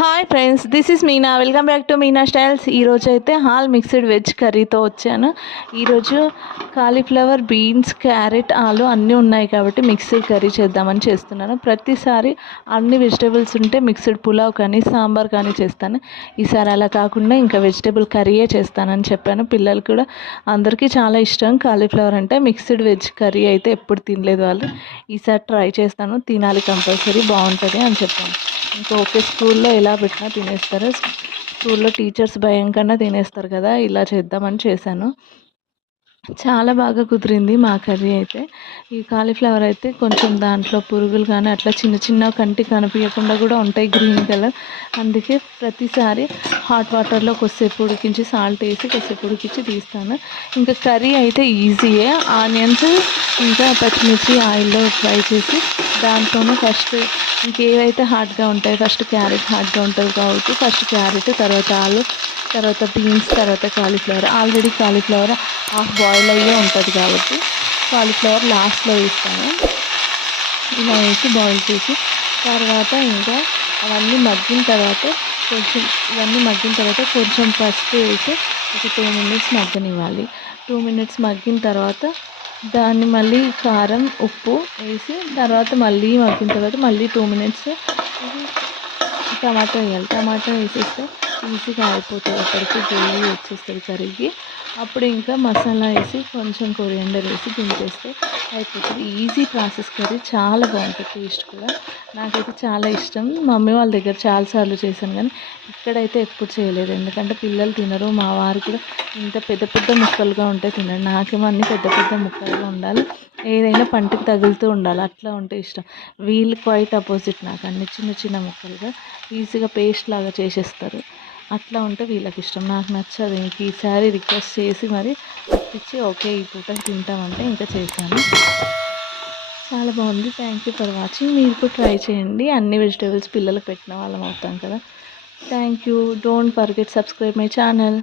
Hi friends, this is Meena. Welcome back to Meena styles. ఈరోజు అయితే hall mixed veg కర్రీతో వచ్చాను. ఈరోజు కాలీఫ్లవర్, బీన్స్, క్యారెట్, ఆలు అన్నీ ఉన్నాయి కాబట్టి మిక్స్డ్ కర్రీ చేద్దామని చేస్తున్నాను. ప్రతిసారి అన్ని వెజిటేబుల్స్ ఉంటే మిక్స్డ్ పులావ్ కానీ సాంబార్ కానీ చేస్తాను. ఈసారి అలా కాకుండా ఇంకా వెజిటేబుల్ కర్రీయే చేస్తానని చెప్పాను. పిల్లలు కూడా అందరికీ చాలా ఇష్టం కాలీఫ్లవర్ అంటే. మిక్స్డ్ వెజ్ కర్రీ అయితే ఎప్పుడు తినలేదు వాళ్ళు. ఈసారి ట్రై చేస్తాను, తినాలి కంపల్సరీ, బాగుంటుంది అని చెప్పాను. ఇంకా ఓకే, స్కూల్లో ఎలా పెట్టినా తినేస్తారు, స్కూల్లో టీచర్స్ భయం కన్నా తినేస్తారు కదా, ఇలా చేద్దామని చేశాను. చాలా బాగా కుదిరింది మా కర్రీ అయితే. ఈ కాలీఫ్లవర్ అయితే కొంచెం దాంట్లో పురుగులు కానీ అట్లా చిన్న చిన్న కంటికి కనిపించకుండా కూడా ఉంటాయి, గ్రీన్ కలర్. అందుకే ప్రతిసారి హాట్ వాటర్లో కొద్దిసేపు ఉడికించి సాల్ట్ వేసి కొద్దిసేపు ఉడికించి తీస్తాను. ఇంకా కర్రీ అయితే ఈజీయే. ఆనియన్స్ ఇంకా పచ్చిమిర్చి ఆయిల్లో ఫ్రై చేసి దాంట్లోనే ఫస్ట్ ఇంకేవైతే హాట్గా ఉంటాయి, ఫస్ట్ క్యారెట్ హాట్గా ఉంటుంది కాబట్టి ఫస్ట్ క్యారెట్, తర్వాత ఆలు, తర్వాత బీన్స్, తర్వాత cauliflower. Already cauliflower half boil అయ్యే ఉంటుంది కాబట్టి కాలీఫ్లవర్ లాస్ట్లో వేస్తాను. ఇలా వేసి బాయిల్ చేసి తర్వాత ఇంకా అవన్నీ మగ్గిన తర్వాత కొంచెం పసుపు వేసి ఒక 2 మినిట్స్ మగ్గనివ్వాలి. 2 మినిట్స్ మగ్గిన తర్వాత దాన్ని మళ్ళీ కారం, ఉప్పు వేసి తర్వాత మళ్ళీ మగ్గిన తర్వాత మళ్ళీ 2 మినిట్స్ టమాటా వేయాలి. టమాటా వేసేస్తే ఈజీగా అయిపోతుంది, అప్పటికి గ్రేవీ వచ్చేస్తుంది కర్రీకి. అప్పుడు ఇంకా మసాలా వేసి కొంచెం కొరియాండర్ వేసి దింపేస్తే అయిపోతుంది. ఈజీ ప్రాసెస్ కర్రీ, చాలా బాగుంటుంది, టేస్ట్ కూడా. నాకైతే చాలా ఇష్టం. మమ్మీ వాళ్ళ దగ్గర చాలాసార్లు చేశాను కానీ ఇక్కడైతే ఎప్పుడు చేయలేదు, ఎందుకంటే పిల్లలు తినరు. మా వారు కూడా ఇంత పెద్ద పెద్ద ముక్కలుగా ఉంటే తినరు. నాకేమో అన్నీ పెద్ద పెద్ద ముక్కలుగా ఉండాలి, ఏదైనా పంటికి తగులుతూ ఉండాలి, అట్లా ఉంటే ఇష్టం. వీళ్ళు క్వైట్ అపోజిట్, నాకు అన్ని చిన్న చిన్న ముక్కలుగా ఈజీగా పేస్ట్ లాగా చేసేస్తారు. అట్లా ఉంటే వీళ్ళకి ఇష్టం, నాకు నచ్చదు. ఇంక ఈసారి రిక్వెస్ట్ చేసి మరి తెప్పించి ఓకే ఈ పూట తింటామంటే ఇంకా చేశాను. చాలా బాగుంది. Thank you for watching. మీరు కూడా ట్రై చేయండి, అన్ని వెజిటేబుల్స్ పిల్లలకు పెట్టిన వాళ్ళం అవుతాం కదా. Thank you. Don't forget subscribe my channel.